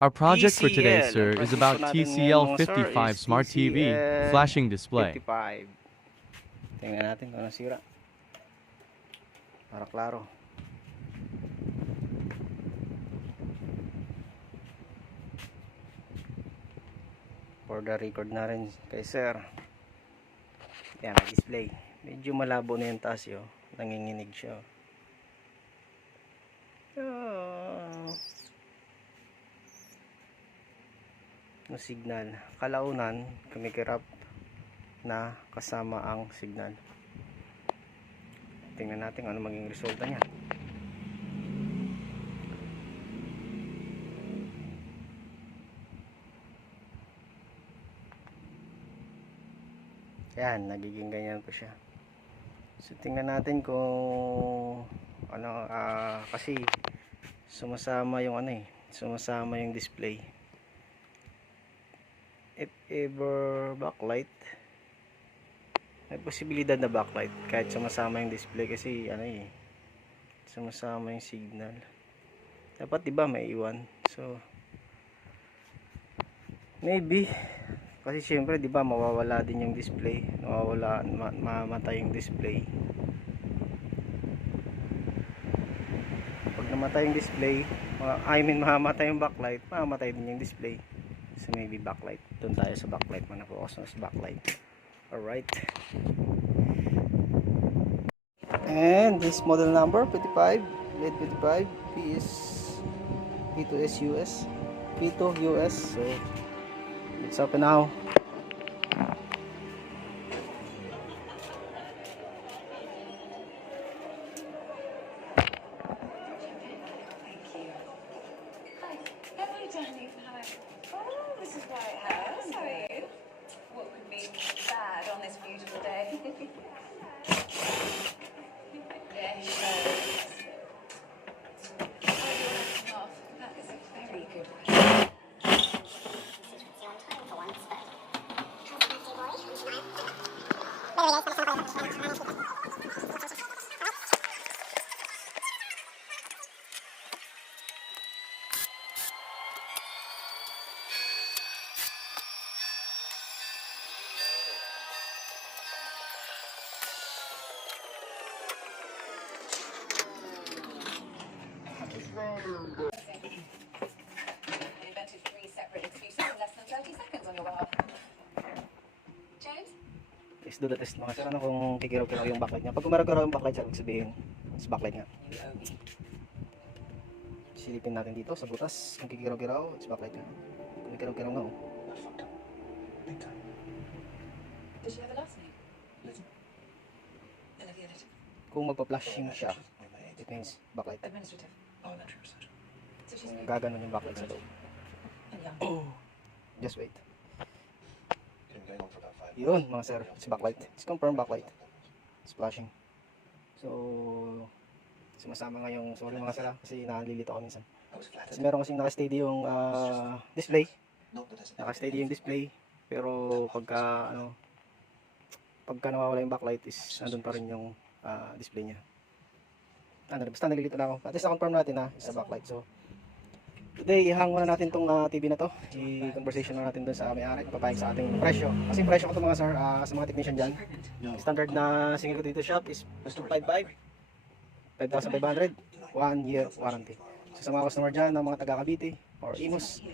Our project for today, TCL. sir, Ang is project about po natin ngayon, mga sir, TCL55 is Smart TV, TCL flashing display. 55. Tingnan natin kung ano sira. Para klaro. For the record na rin kay sir. Yan, display. Medyo malabo na yung taas yun. Nanginginig siya. No signal. Kalaunan, kumikirap na kasama ang signal. Tingnan natin ano maging resulta niya. Yan, nagiging ganyan po siya. So tingnan natin kung ano, kasi sumasama yung sumasama yung display. If ever backlight, may posibilidad na backlight kahit sumasama yung display kasi sumasama yung signal. Dapat diba may iwan. So maybe kasi syempre diba mawawala din yung display, mamatay yung display. Pag namatay yung display, mamatay yung backlight, mamatay din yung display. So maybe backlight. Doon tayo sa backlight, muna focus na sa backlight. Alright. And this model number 55, LED 55, P2US. So let's open now. This is why it has. How are you? What could be bad on this beautiful day? There he goes. That is a very good question. I invented 3 separate excuses in less than 30 seconds on your behalf. James? Let's do the test mga sir. Ano kung kikiraw-kiraw yung backlight niya? Pag kumaraw-kiraw yung backlight sir, sabihin sa backlight niya. Silipin natin dito sa butas. Kung kikiraw-kiraw, it's backlight niya. Kung kikiraw-kiraw nga Did she have a last name? Olivia Little. Kung magpa-flashing siya, it means backlight. Administrative. So she's new Gaganon yung backlight sa loob. and young. Just wait. Yun mga sir, it's backlight. It's confirmed backlight. It's flashing. So sumasama nga yung, sorry mga sir kasi nalilito ako minsan. Kasi meron kasing naka-steady yung display. Naka-steady yung display. Pero pagka nawawala yung backlight is nandun pa rin yung display niya. Basta nalilito na ako. At least na-confirm natin na sa backlight. So today, ihang muna natin tong TV na to. I-conversation na natin dun sa may-ari. Papayag sa ating presyo. Kasi presyo ko to mga sir, sa mga technician dyan. Standard na single dito shop is 255. 5,500. 1 year warranty. So sa mga customer dyan, ng mga taga Cavite or Imus,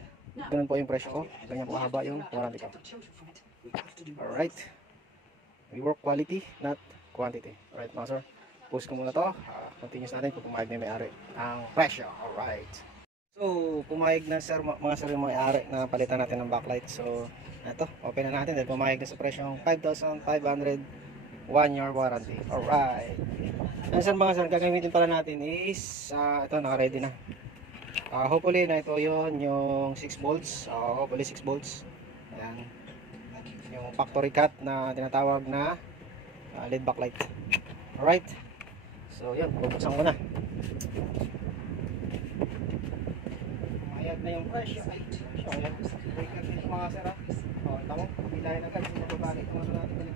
ganun po yung presyo ko. Ganyan po haba yung warranty ko. Alright. We work quality, not quantity. Alright mga sir. Post ko muna to. Continuous natin kung pumayag na may-ari ang presyo. Alright. So, pumayag na sir, mga sir yung may-ari na palitan natin ng backlight. So, ito, open na natin dahil pumayag na sa presyong 5,500 1-year warranty. Alright. Yan sir mga sir, gagamitin pala natin is, ito, naka-ready na. Hopefully na ito yun, yung 6 volts. Hopefully 6 volts. Ayan. Yung factory cut na tinatawag na LED backlight. Alright. So, yun, bubuksan ko na. Pumayag na yung presyo. Ayan. Breaker dito mga sir. Ito mo, bilahin agad. Babalik ko na natin.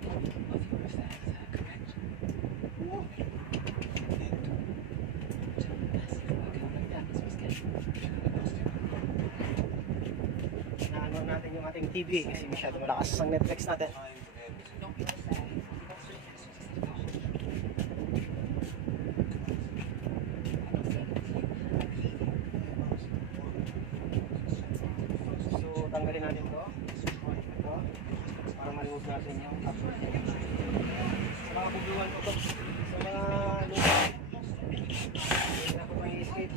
natin yung ating TV kasi masyado malakas ang Netflix natin. So, tanggalin natin to. Ito. Para malimos natin yung upload niya. Sa mga bugluhan ko to. Sa mga lupa. Hindi na ko may escape.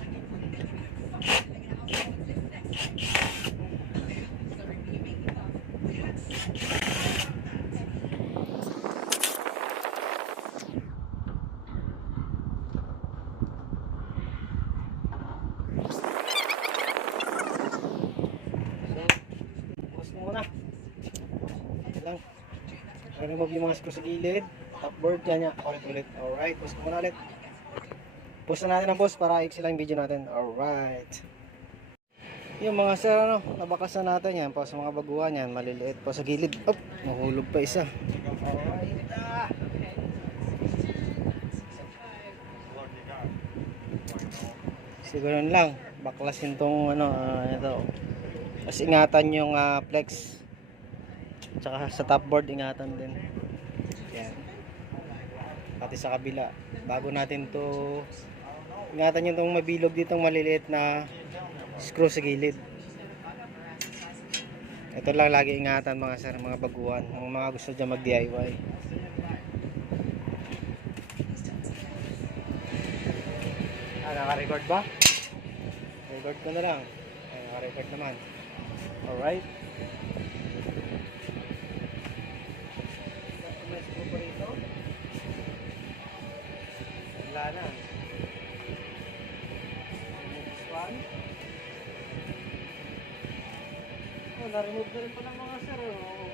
Bukas mo muna. Ito lang. I-remove yung mga screw sa gilid. Top board yan niya. Ulit. Alright. Bukas mo muna ulit. Post na natin ang post para i-exit lang yung video natin. Alright. Yung mga sir, ano, nabakas na natin yan. Pa sa mga baguhan yan. Maliliit pa sa gilid. Op! Nahulog pa isa. Alright. Siguro lang. Baklasin tong ano, ito. Tapos ingatan yung flex. Tsaka sa top board ingatan din. Yan. Pati sa kabila. Bago natin to ingatan nyo itong mabilog ditong maliliit na screw sa gilid. Ito lang lagi ingatan mga sir, mga baguhan. Ang mga gusto dyan mag DIY. Naka-record ba? Record ko na lang. Naka-record naman. Alright. Wala na. This one. Oh, na-remove na rin pa ng mga sir. Oh.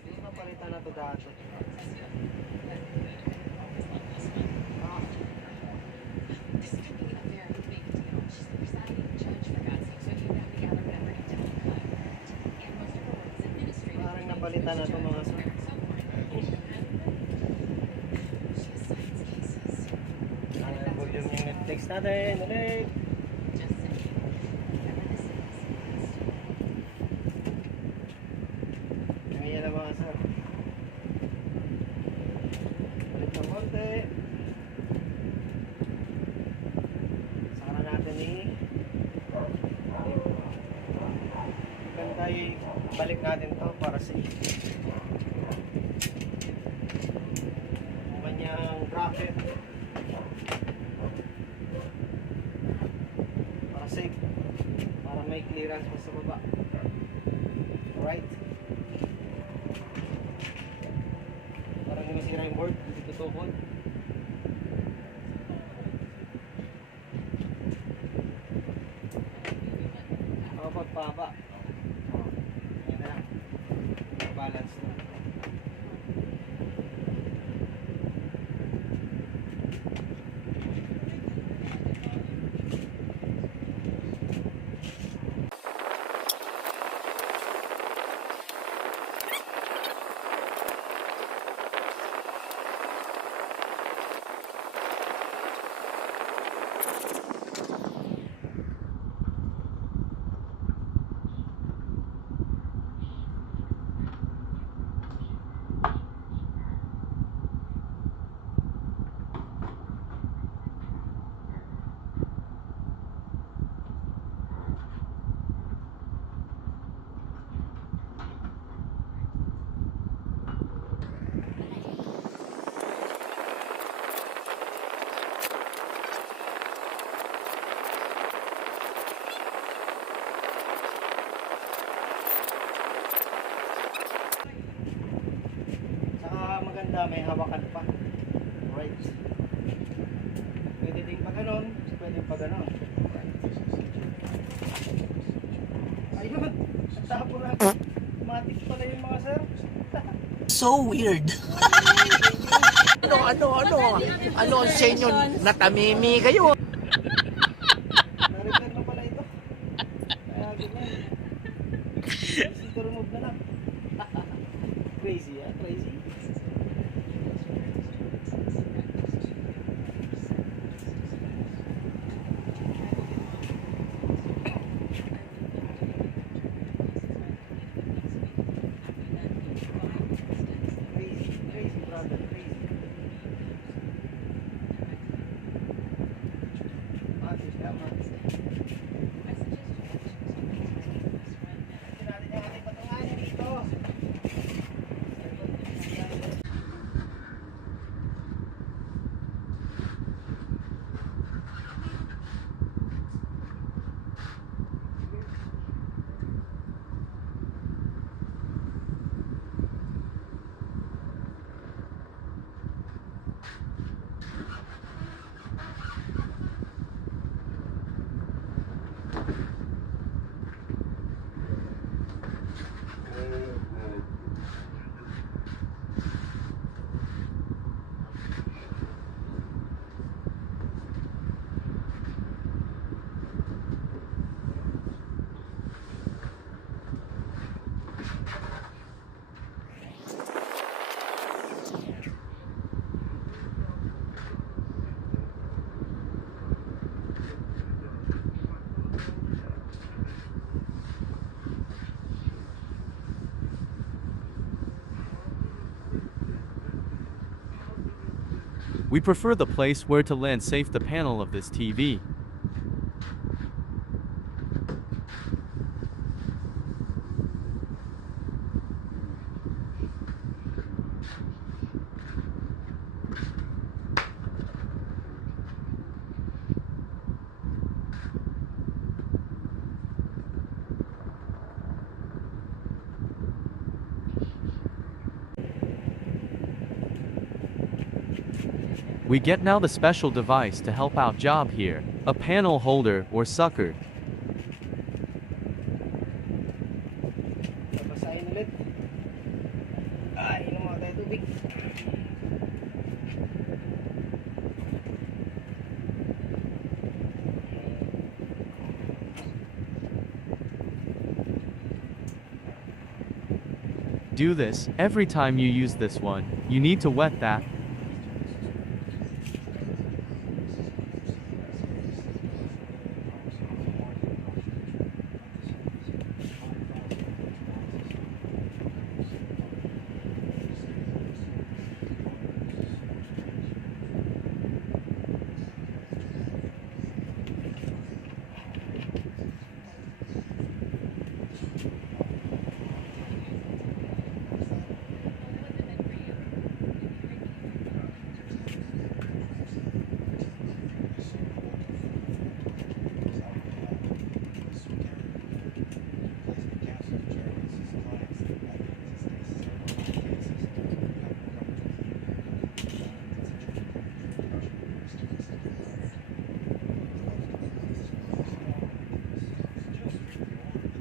Hindi mapalitan na ito dati. Parang napalitan na ito mga sir. Volume yung Netflix natin ulit. Ganyan na mga sir. Ulit ng konti. Saka na natin ganda balik natin to para safe. Kanyang bracket para safe, para may clearance pa sa baba. Alright, para hindi masira yung board, hindi tutukod. Pagpaba yan na lang, balance na. Maganda, may hawakan pa. Right. Pwede din pa ganon, pwede pa ganon. Ayun, tapo na. Matik pala yung mga sir. So weird. Ano ang sa inyo? Natamimi kayo. Na-repair na pala ito. Kaya ganyan. Easy to remove na lang. Crazy, ah, crazy. We prefer the place where to land safe the panel of this TV. We get now the special device to help out job here, a panel holder or sucker. Babasahin ulit. Ay, inom mga tayo tubig. Do this, every time you use this one, you need to wet that.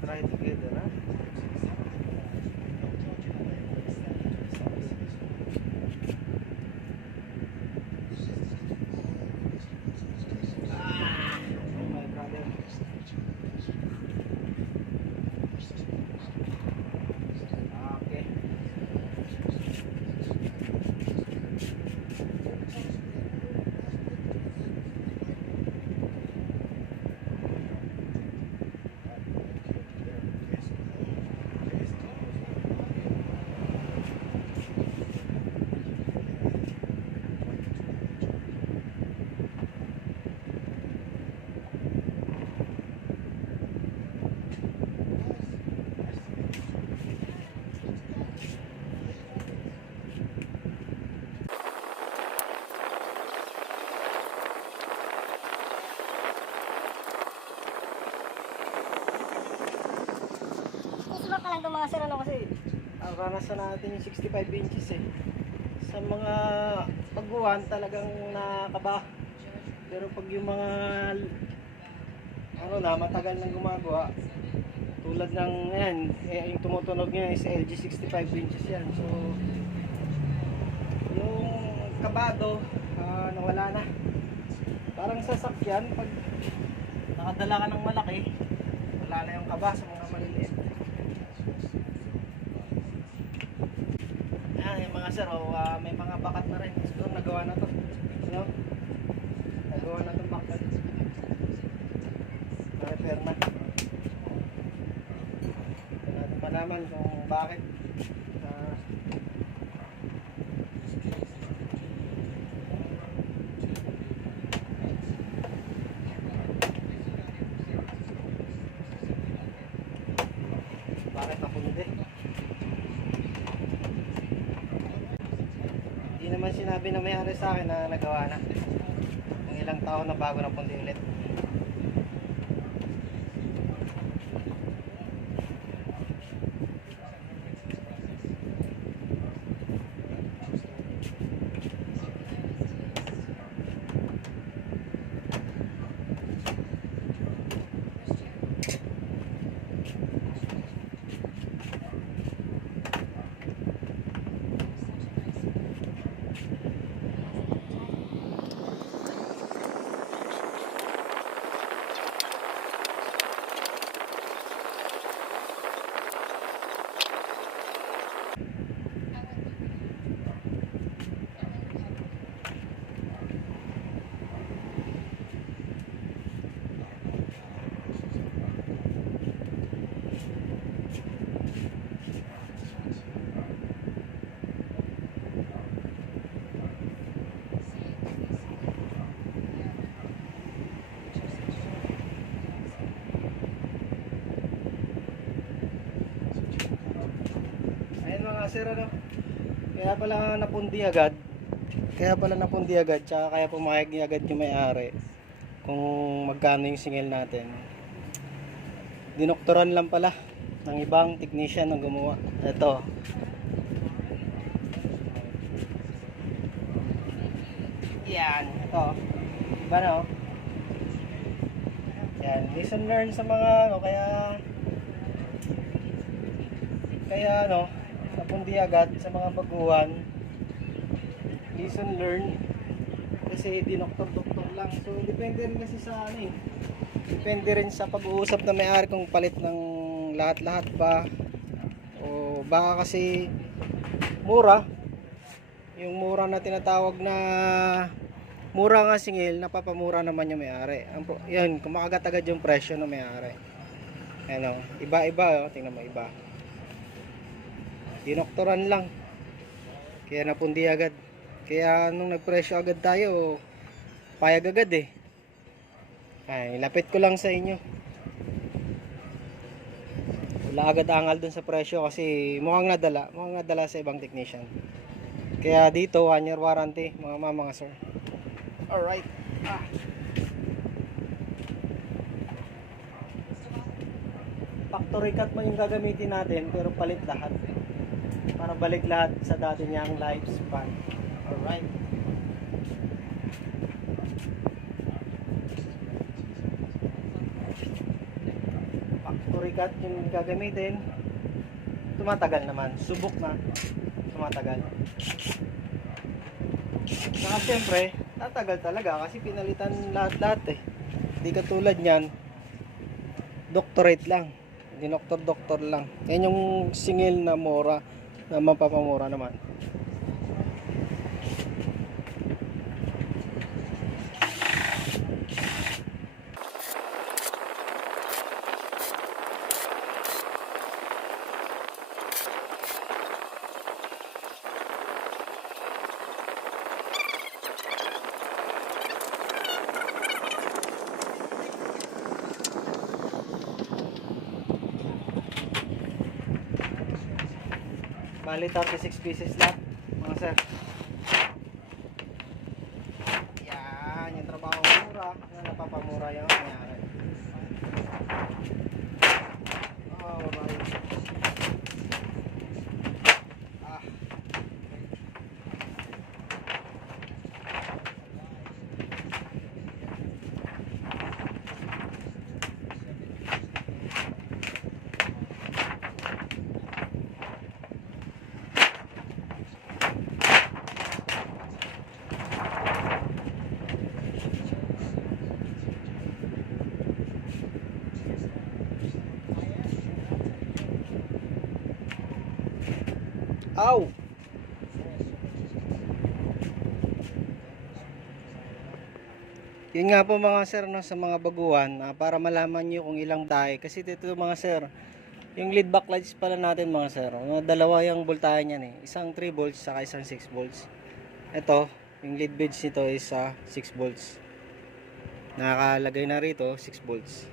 Try together, ha? Oh my brother. Okay. Susunod na lang itong mga sir, ano, kasi Ranasan natin yung 65 inches eh. Sa mga pagbuwan talagang nakakaba. Pero pag yung mga ano na matagal nang gumagawa, tulad ng yan, yung tumutunog niya is LG 65 inches yan. So yung kabado nawala na. Parang sasakyan pag nakadala ka ng malaki, wala na yung kaba sa mga maliliit. Yung mga sir, may mga bakat na rin. Siguro nagawa na to. No? Nagawa na itong bakat. Na-repair na. Hindi natin malaman kung bakit. Bakit napundi? Hindi naman sinabi na may-ari sa akin na nagawa na. Yung ilang taon na bago na pundi ulit. sir, ano? Kaya pala napundi agad. Tsaka kaya pumayag niya agad yung may-ari kung magkano yung singil natin. Dinoktoran lang pala ng ibang technician ang gumawa. Ito. Yan, ito. Diba no? Yan, listen learn sa mga ano, kaya ano, napundi agad sa mga baguhan. Listen learn kasi dinoktor-doktor lang. So depende rin kasi sa ano eh. Depende rin sa pag-uusap na may-ari kung palit ng lahat-lahat ba o baka kasi mura. Yung mura na tinatawag na mura nga singil, napapamura naman yung may-ari. Yan, kumakagat agad yung presyo ng may-ari. Ano, iba-iba, oh, tingnan mo iba. Dinoktoran lang. Kaya napundi agad. Kaya nung nagpresyo agad tayo, payag agad eh. Ay, lapit ko lang sa inyo. Wala agad angal dun sa presyo kasi mukhang nadala sa ibang technician. Kaya dito 1 year warranty mga sir. Alright. Factory cut mo yung gagamitin natin pero palit lahat. Para balik lahat sa dati niyang lifespan. Alright. Factory cut yung gagamitin. Tumatagal naman. Subok na. Tumatagal. Saka syempre, tatagal talaga kasi pinalitan lahat-lahat eh. Hindi katulad niyan. Doctorate lang. Dinoktor-doktor lang. Yan yung singil na mura na mapapamura naman. Bali 36 pieces lang mga sir. Yan yung trabaho mura na napapamura yung nangyari. Alright. Ow! Yun nga po mga sir, no, sa mga baguhan para malaman nyo kung ilang tayo. Kasi dito mga sir, yung lead backlights pala natin mga sir, dalawa yung voltahe niyan eh. Isang 3 volts saka isang 6 volts. Ito, yung lead bridge nito is 6 volts. Nakakalagay na rito 6 volts.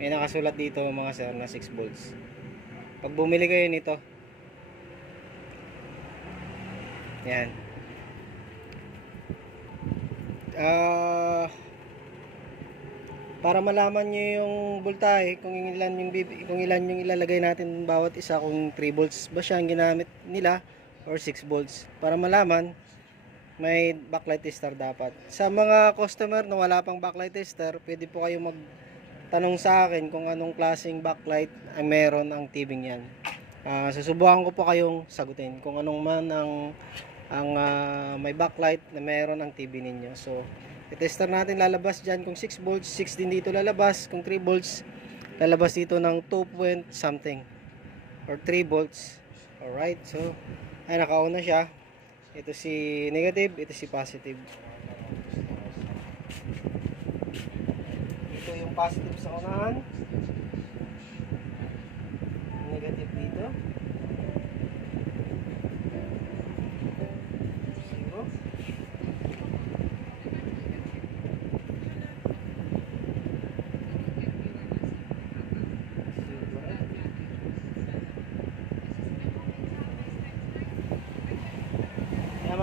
May nakasulat dito mga sir na 6 volts. Pag bumili kayo nito, yan. Para malaman nyo yung voltahe, kung ilan yung ilalagay natin bawat isa, kung 3 volts ba siya ang ginamit nila or 6 volts. Para malaman, may backlight tester dapat. Sa mga customer na wala pang backlight tester, pwede po kayo magtanong sa akin kung anong klaseng backlight ang meron ang tibing yan. Susubukan ko po kayong sagutin kung anong man ang may backlight na meron ang TV ninyo. So, i-tester natin, lalabas dyan kung 6 volts, 6 din dito lalabas. Kung 3 volts, lalabas dito ng 2 point something or 3 volts. Alright, so ay naka-on na siya. Ito si negative, ito si positive. Ito yung positive sa unahan, negative dito.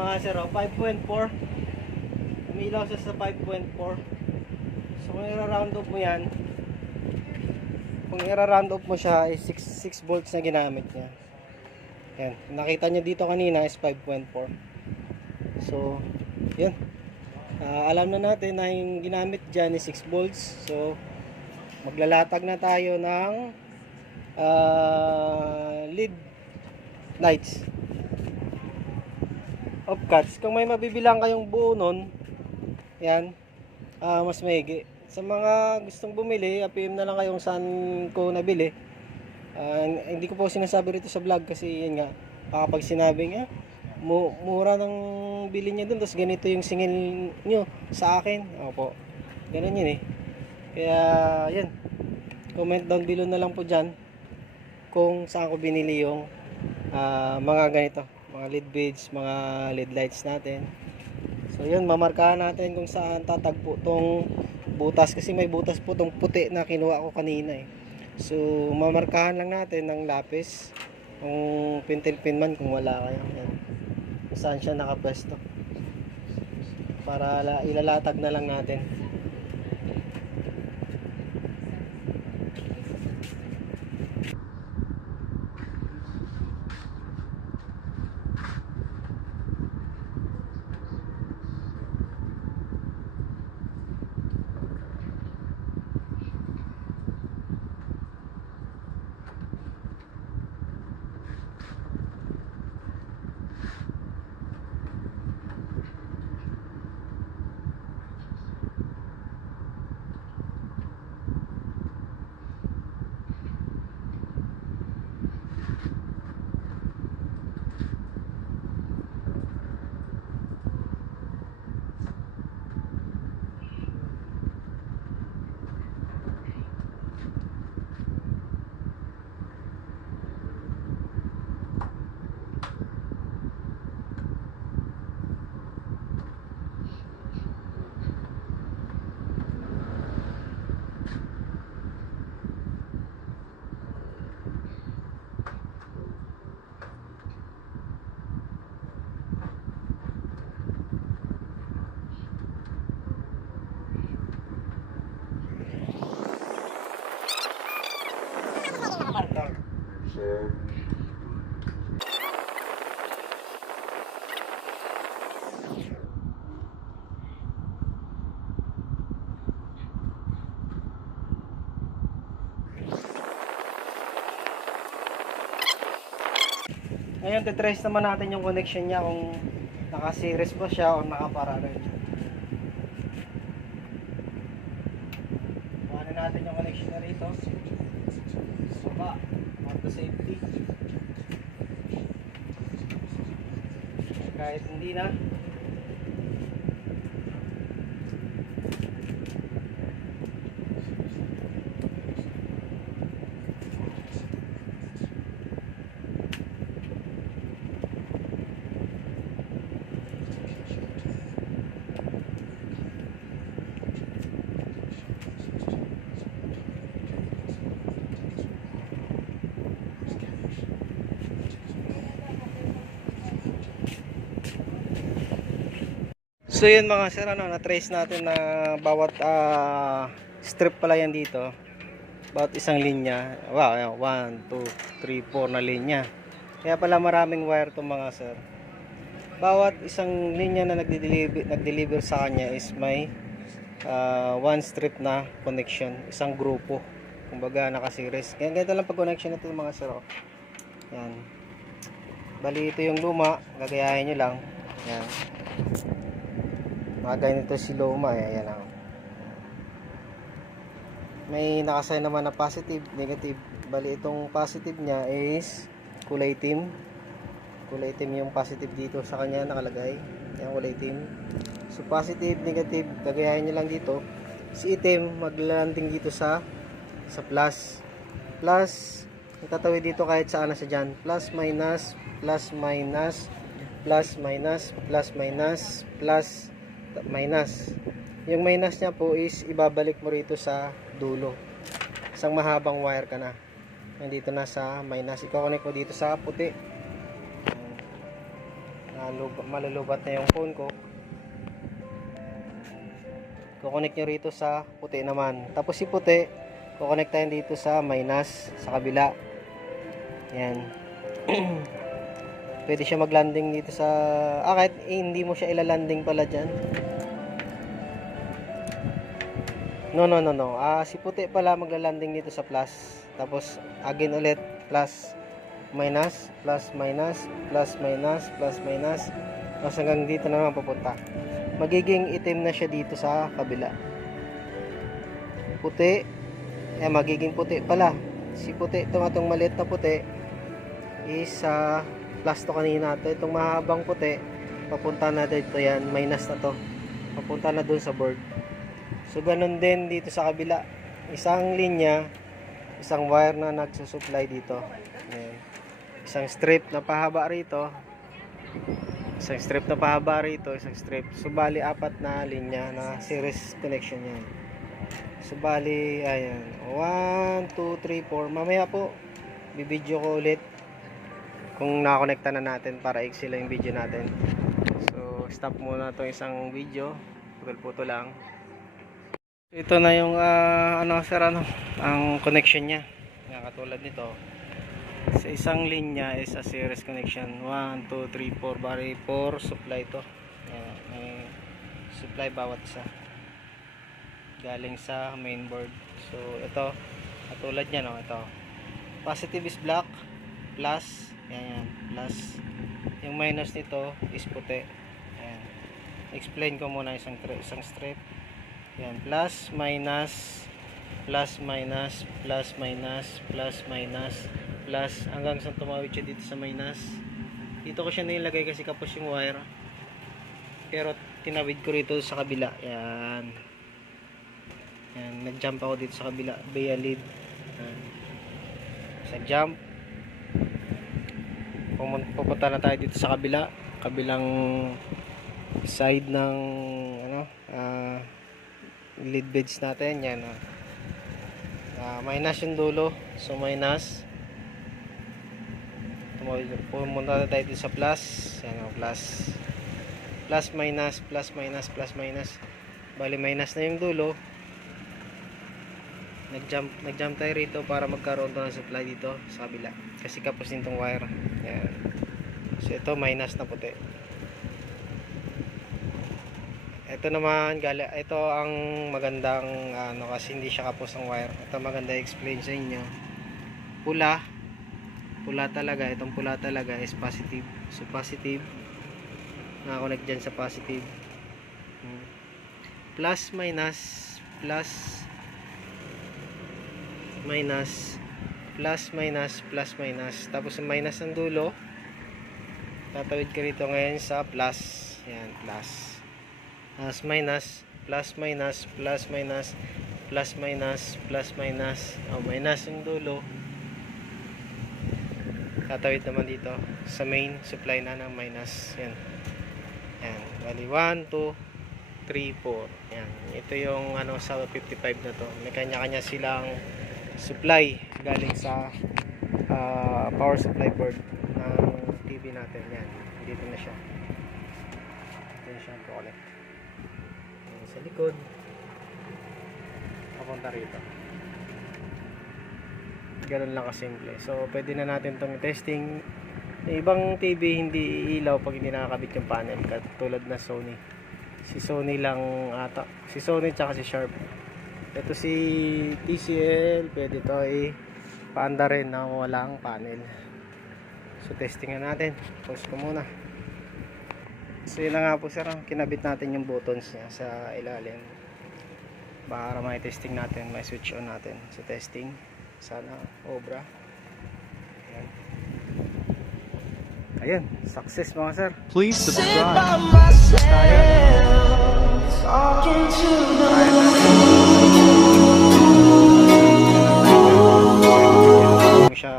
mga sir, 5.4. Umilaw siya sa 5.4. So kung i-round off mo yan, kung i-round off mo siya is 6 volts na ginamit niya. Yan, nakita nyo dito kanina is 5.4. So yun, alam na natin na yung ginamit dyan is 6 volts. So maglalatag na tayo ng lead lights of cuts. Kung may mabibilang kayong buo nun, yan, mas maigi. Sa mga gustong bumili, PM na lang kayong saan ko nabili. Hindi ko po sinasabi rito sa vlog kasi yun nga, baka pag sinabi nga mura ng bili niya dun, tapos ganito yung singil nyo sa akin. Opo, ganun yun eh. Kaya yan, comment down below na lang po dyan kung saan ko binili yung mga ganito, mga LED beads, mga LED lights natin. So yun, mamarkahan natin kung saan tatagpo tong butas, kasi may butas po tong puti na kinuha ko kanina eh. So mamarkahan lang natin ng lapis, kung pintel pin man kung wala kayo, yan, kung saan siya nakapwesto, para ilalatag na lang natin. Ngayon, titrace naman natin yung connection niya, kung naka-series ba siya o naka-parallel. Kuhanin natin yung connection na rito. Suba, auto safety. Kahit hindi na. So yun mga sir, na-trace natin na bawat strip pala yan dito, bawat isang linya. Wow, 1, 2, 3, 4 na linya. Kaya pala maraming wire to mga sir. Bawat isang linya na nagdeliver sa kanya is may one strip na connection, isang grupo, kumbaga naka-series. Kaya ganito lang pag connection nito mga sir. Yan, bali ito yung luma, gagayahin nyo lang. Yan, mga ganito si luma, ayan lang. May nakasign naman na positive, negative. Bali itong positive niya is kulay itim. Kulay itim yung positive dito sa kanya nakalagay. Yan, kulay itim. So positive, negative, gagayahin nyo lang dito. Si itim maglalanding dito sa plus. Plus, itatawid dito kahit saan na siya dyan. Plus, minus, plus, minus, plus, minus, plus, minus, plus, minus. Yung minus niya po is ibabalik mo rito sa dulo. Isang mahabang wire ka na. Nandito na sa minus. I-connect mo dito sa puti. malulubat na yung phone ko. Kukonek nyo rito sa puti naman. Tapos si puti, kukonek tayo dito sa minus, sa kabila. Yan. Pwede siya maglanding dito sa... kahit hindi mo siya ilalanding pala dyan. No. Si puti pala maglalanding dito sa plus. Tapos, again ulit, plus, minus, plus, minus, plus, minus, plus, minus. Tapos hanggang dito na naman papunta. Magiging itim na siya dito sa kabila. Puti, magiging puti pala. Si puti, itong maliit na puti is plus to kanina. Itong mahabang puti, papunta na dito yan, minus na to. Papunta na dun sa board. So ganun din dito sa kabila. Isang linya, isang wire na nagsusupply dito. Ayan. Isang strip na pahaba rito. Isang strip na pahaba rito, isang strip. So bali apat na linya na series connection yan. So bali ayan, 1, 2, 3, 4. Mamaya po bibidyo ko ulit kung nakakonekta na natin para iksi lang yung video natin. So stop muna itong isang video. Putol-putol lang. Ito na yung ang connection niya. Katulad nito. Sa isang linya is a series connection. 1, 2, 3, 4. Bali 4 supply to. Ayan, may supply bawat isa. Galing sa mainboard. So ito, katulad niya, no, ito. Positive is black, plus, yan, plus. Yung minus nito is puti. Ayan. Explain ko muna isang strip. Yan, plus, minus, plus, minus, plus, minus, plus, minus, plus, hanggang sa tumawid siya dito sa minus. Dito ko siya nilagay kasi kapos yung wire. Pero tinawid ko rito sa kabila. Yan. Yan, nag-jump ako dito sa kabila. Via lead. Yan. Sa jump. Pupunta na tayo dito sa kabila. Kabilang side ng lead beds natin. Yan. Minus yung dulo. So minus. Pumunta na tayo dito sa plus. Yan, plus. Plus minus, plus minus, plus minus. Bali minus na yung dulo. Nag-jump tayo rito para magkaroon ng supply dito sa kabila. Kasi kapos din tong wire. Yan. So ito minus na puti. Ito naman, ito ang magandang kasi hindi siya kapos ang wire. Ito maganda i-explain sa inyo. Pula talaga, itong pula talaga is positive. So positive, nakakonect dyan sa positive. Plus minus, plus minus, plus minus, plus minus. Tapos yung minus ng dulo, tatawid ka rito ngayon sa plus. Yan, plus. Tapos minus, plus minus, plus minus, plus minus, plus minus. Minus yung dulo. Tatawid naman dito sa main supply na ng minus. Yan. Yan. Bali 1, 2, 3, 4. Yan. Ito yung sa 55 na to. May kanya-kanya silang supply galing sa power supply board ng TV natin. Yan. Dito na siya. Dito na siya connect. Sa likod. Papunta rito. Ganun lang kasimple. So, pwede na natin itong testing. Ibang TV hindi iilaw pag hindi nakakabit yung panel. Katulad na Sony. Si Sony lang ata. Si Sony tsaka si Sharp. Ito si TCL. Pwede ito paanda rin na walang panel. So, testingan natin. Pause ko muna. So, yun na nga po sir. Kinabit natin yung buttons niya sa ilalim. Para may testing natin. May switch on natin sa testing. Sana obra. Ayan, success mga sir. Please subscribe. Kung siya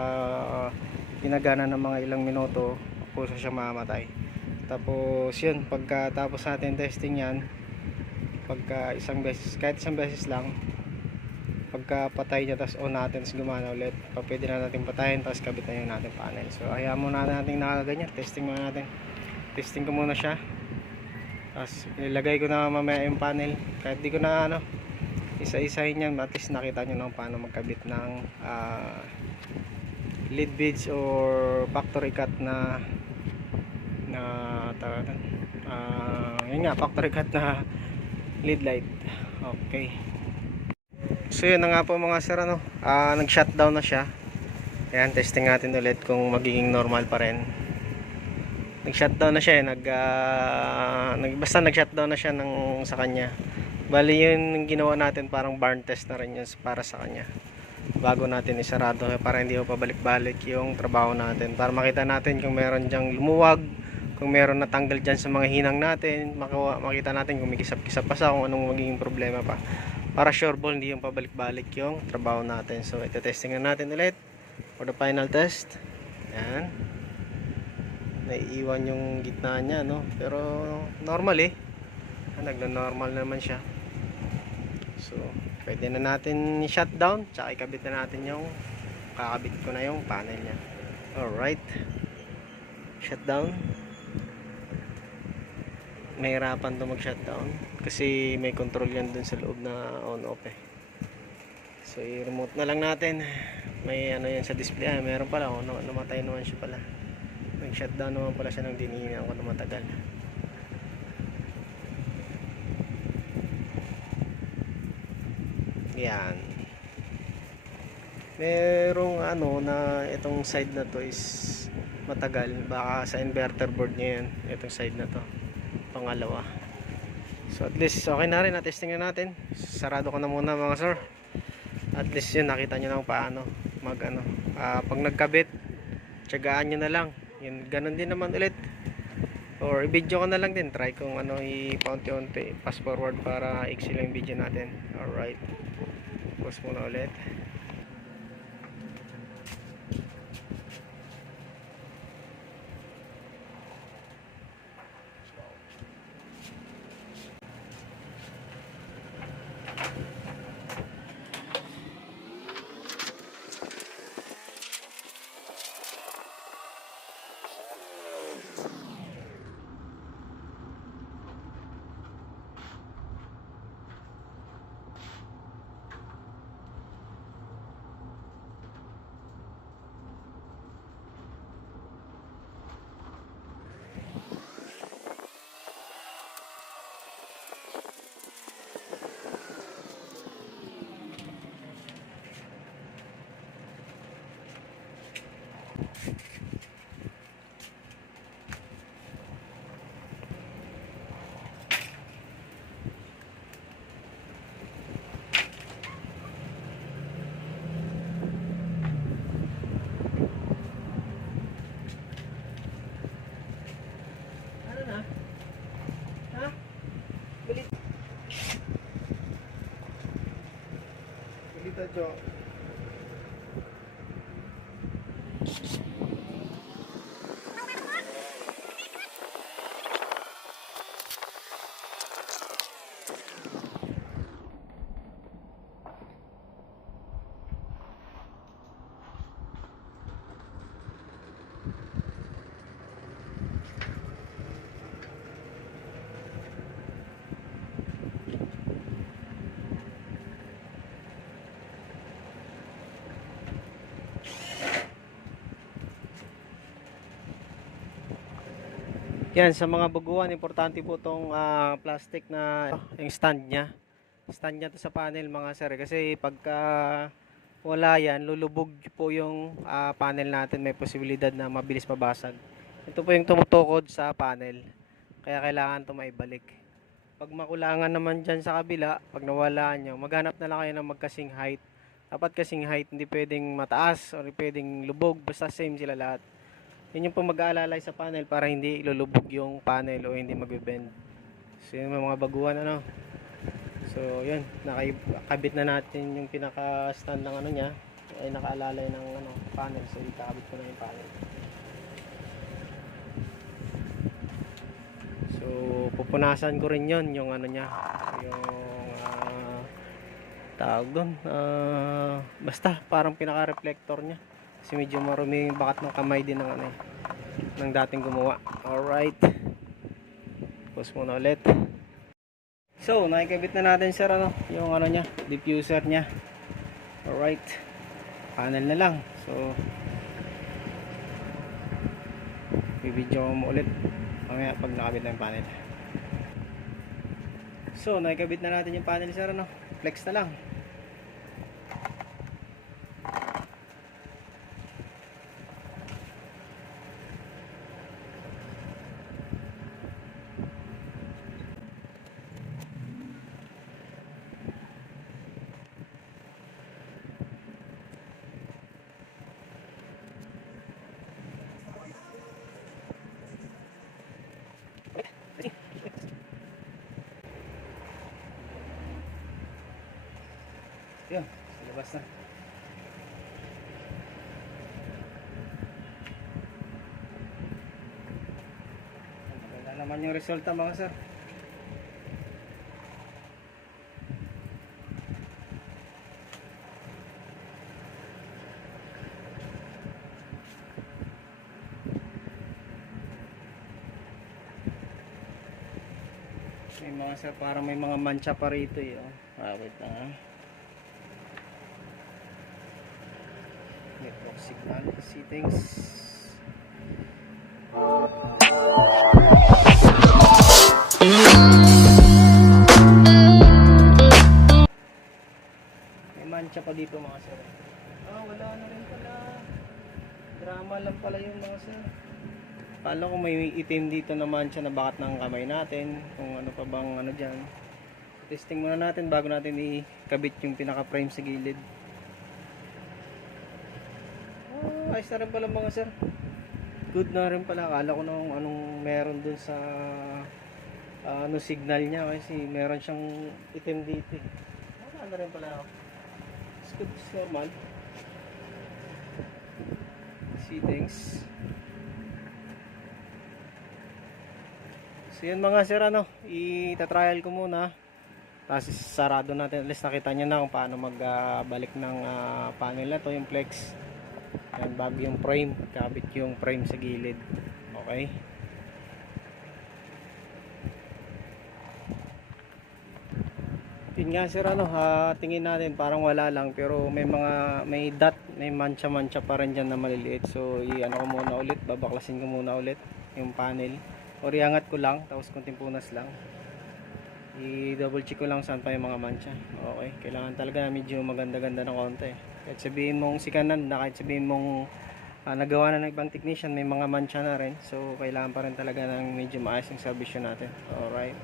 ginagana ng mga ilang minuto, puso siya mamamatay. Tapos yun, pagkatapos natin testing yan, pagka isang beses, kahit isang beses lang, pagka patay niya tapos on natin tapos gumana ulit, pwede na natin patayin tapos kabit na yung natin panel. So hayaan muna natin nakaganyan, testing muna natin. Testing ko muna siya. Tapos ilagay ko na mamaya yung panel. Kahit di ko na ano, isa-isahin yan, at least nakita nyo na paano magkabit ng lead beads or factory cut na yun nga, factory cut na lead light. Okay. So yun na nga po mga sir, ano, nag-shutdown na siya. Ayan, testing natin ulit kung magiging normal pa rin. Nag-shutdown na siya, basta nag-shutdown na siya sa kanya. Bali yun yung ginawa natin, parang barn test na rin yun para sa kanya. Bago natin isarado, para hindi mo pabalik-balik yung trabaho natin. Para makita natin kung meron dyang lumuwag, kung meron natanggal dyan sa mga hinang natin, makita natin kung may kisap-kisap pa sa kung anong magiging problema pa. Para sure ball, hindi yung pabalik-balik yung trabaho natin. So ito, testing na natin ulit for the final test. Ayan, naiiwan yung gitna niya, no? Pero normal nagno-normal naman siya. So pwede na natin i-shutdown, tsaka ikabit na natin yung kakabit ko na yung panel niya. Alright, shutdown. Mahirapan to mag-shutdown kasi may control yan dun sa loob na on-off So i-remote na lang natin. May ano yan sa display. Meron pala, namatay naman siya pala. Nag-shutdown naman pala siya ng dinihingan ko na matagal. Yan. Merong na itong side na to is matagal. Baka sa inverter board niya yan. Itong side na to, pangalawa. So at least okay na rin, na-testing na natin. Sarado ko na muna mga sir. At least yun, nakita nyo lang paano pag nagkabit, tiyagaan nyo na lang yun. Ganun din naman ulit, or i-video ko na lang din, try kung i-paunti-unti fast forward para iksi lang yung video natin. Alright, pause muna ulit. Dito. Yan, sa mga baguhan, importante po itong plastic na yung stand nya to sa panel mga sir, kasi pagka wala yan, lulubog po yung panel natin. May posibilidad na mabilis mabasag. Ito po yung tumutukod sa panel, kaya kailangan ito maibalik. Pag makulangan naman dyan sa kabila, pag nawala nyo, maghanap na lang kayo ng magkasing height. Dapat kasing height, hindi pwedeng mataas o pwedeng lubog, basta same sila lahat. Yun yung mag-aalalay sa panel para hindi ilulubog yung panel o hindi mag-bend. So yun mga baguhan So yun, nakabit na natin yung pinaka-stand ng niya. Ay nakaalalay ng panel. So ikakabit ko na yung panel. So pupunasan ko rin yun yung niya, yung tawag doon, basta parang pinaka-reflector niya. Kasi medyo marumi yung bakat ng kamay din ng ng dating gumawa. Alright. Pause muna ulit. So, nakikabit na natin sir ano, yung ano niya, diffuser niya. Alright. Panel na lang. So, i-video mo ulit mamaya pag nakabit na yung panel. So, nakikabit na natin yung panel sir ano. Flex na lang. Yun, sa labas na. Maganda naman yung resulta mga sir. May mga sir, parang may mga mancha pa rito eh. Oh. Wait lang ha. Network signal settings. May mancha pa dito mga sir. Wala na rin pala. Drama lang pala yun mga sir. Kala ko may itim dito na mancha na bakat ng kamay natin. Kung ano pa bang ano dyan. Testing muna natin bago natin ikabit yung pinaka frame sa gilid. Ayos na rin pala mga sir. Good na rin pala. Akala ko nung anong meron dun sa ano signal niya kasi meron siyang itim dito. Wala na rin pala ako. It's good, it's normal. Settings. So yun mga sir ano, ita-trial ko muna. Tapos sarado natin. At least nakita nyo na kung paano magbalik ng panel na to, yung flex. Yan, bago yung frame, kabit yung frame sa gilid. Okay. Yun nga sir ano, tingin natin parang wala lang pero may dot, may mancha pa rin dyan na maliliit. So i-ano ko muna ulit, babaklasin ko muna ulit yung panel. O iangat ko lang, tapos konting punas lang. I-double check ko lang saan pa yung mga mancha. Okay, kailangan talaga medyo maganda-ganda ng konti. Kahit sabihin mong sikanan na, kahit sabihin mong nagawa na ng ibang technician, may mga mancha na rin. So, kailangan pa rin talaga ng medyo maayos yung servisyo natin. Alright.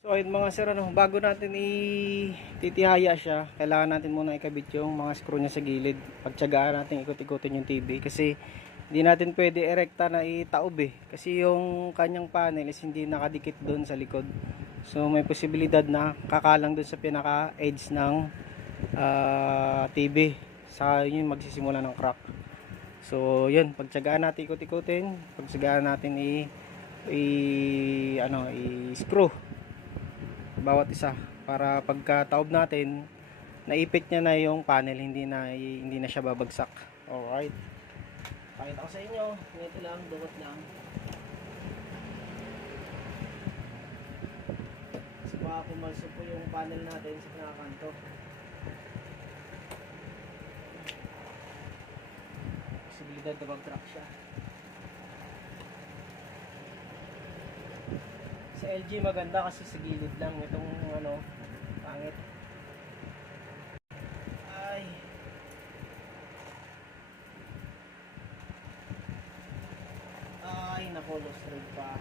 So, ayun mga sir, ano, bago natin ititihaya siya, kailangan natin muna ikabit yung mga screw niya sa gilid. Pagtsagaan natin ikot-ikotin yung TV. Kasi, hindi natin pwede erekta na itaob eh. Kasi yung kanyang panel is hindi nakadikit doon sa likod. So may posibilidad na kakalang doon sa pinaka-edge ng TV. Saka yun magsisimula ng crack. So yun, pagtsagaan natin ikot-ikotin, pagtsagaan natin i-screw bawat isa para pagka-taob natin, naipit niya na yung panel, hindi na siya babagsak. Alright. Pakita ko sa inyo, ganito lang, dugot lang. Kasi baka pumalso po yung panel natin sa pinakakanto. Posibilidad na mag-crack siya. Sa LG maganda kasi sa gilid lang, itong ano, pangit. Nako, lost thread pa.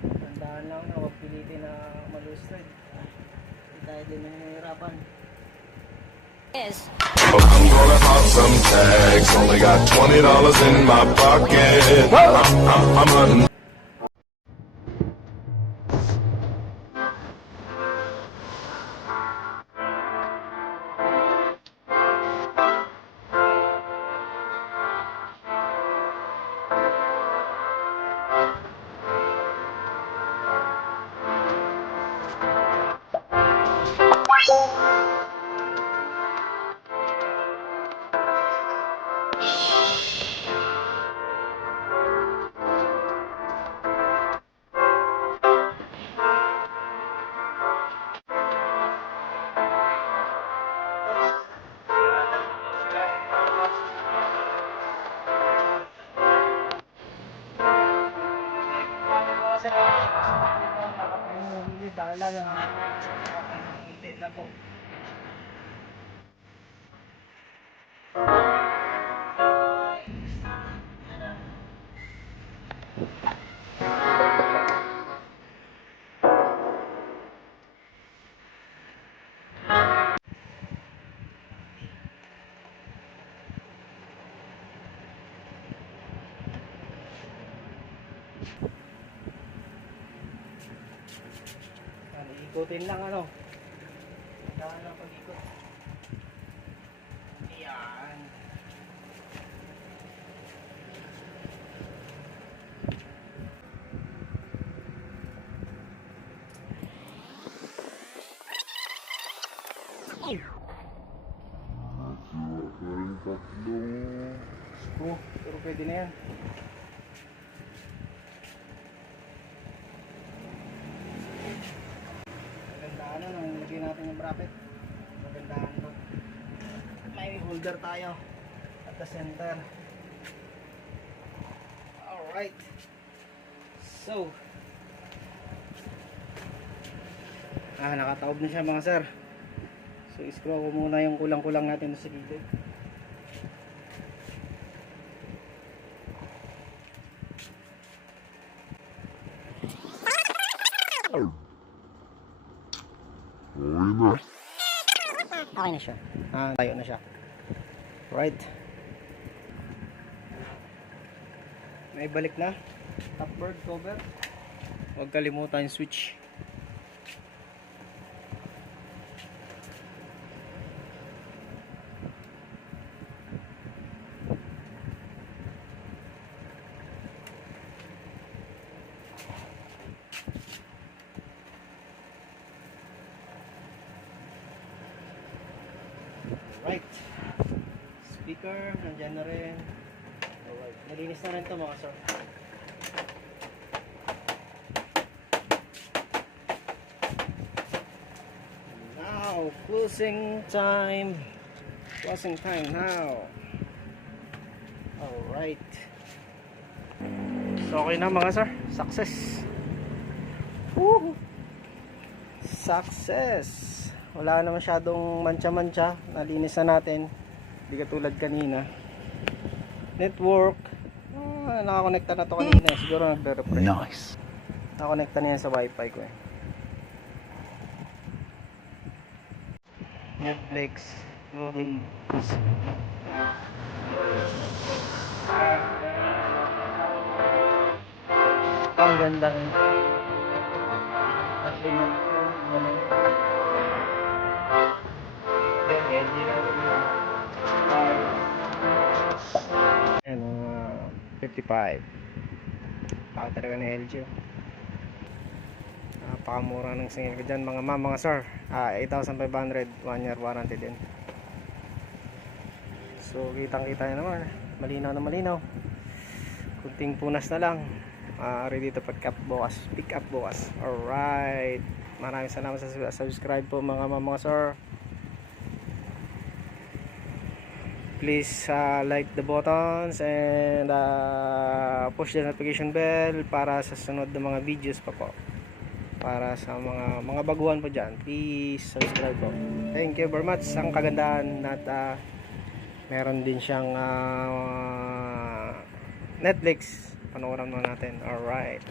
Tandaan lang na huwag pilitin na ma-lost thread. Hindi tayo din nahihirapan. Yes. I'm gonna pop some tags. Only got $20 in my pocket. I'm hunting. Hindi talaga. Hindi na po. Ikutin lang ano. Dahan lang pag-ikot. Ayan. Screw, pero pwede na yan. Magandaan na, nilagay natin yung bracket. Magandaan to. May holder tayo at the center. Alright. So, nakataob na siya mga sir. So, screw ko muna yung kulang-kulang natin sa gilid. Okay na siya. Tayo na siya. Right. May balik na. Top bird cover. Huwag kalimutan yung switch. Right. Speaker, nandyan na rin. Alright. Nalinis na rin ito mga sir. Now, closing time. Closing time now. Alright. So, okay na mga sir. Success. Woo! Success. Wala na masyadong mancha-mancha. Nalinis na natin. Hindi katulad kanina. Network. Nakakonekta na to kanina. Siguro nagre-refresh. Nice. Nakakonekta na yan sa wifi ko eh. Netflix. Ang ganda rin. Ayan, 55. Taka talaga na LG. Napakamura ng singil ko dyan mga ma'am, mga sir. 8,500, 1 year warranty din. So kitang kita nyo naman, malinaw na malinaw. Kunting punas na lang, ready to pick up bukas. Alright, maraming salamat sa subscribe po mga ma'am, mga sir. Please like the buttons and push the notification bell para sa sunod na mga videos pa po. Para sa mga baguhan po dyan, please subscribe po. Thank you very much. Ang kagandahan at meron din siyang Netflix. Panoorin mo natin. Alright.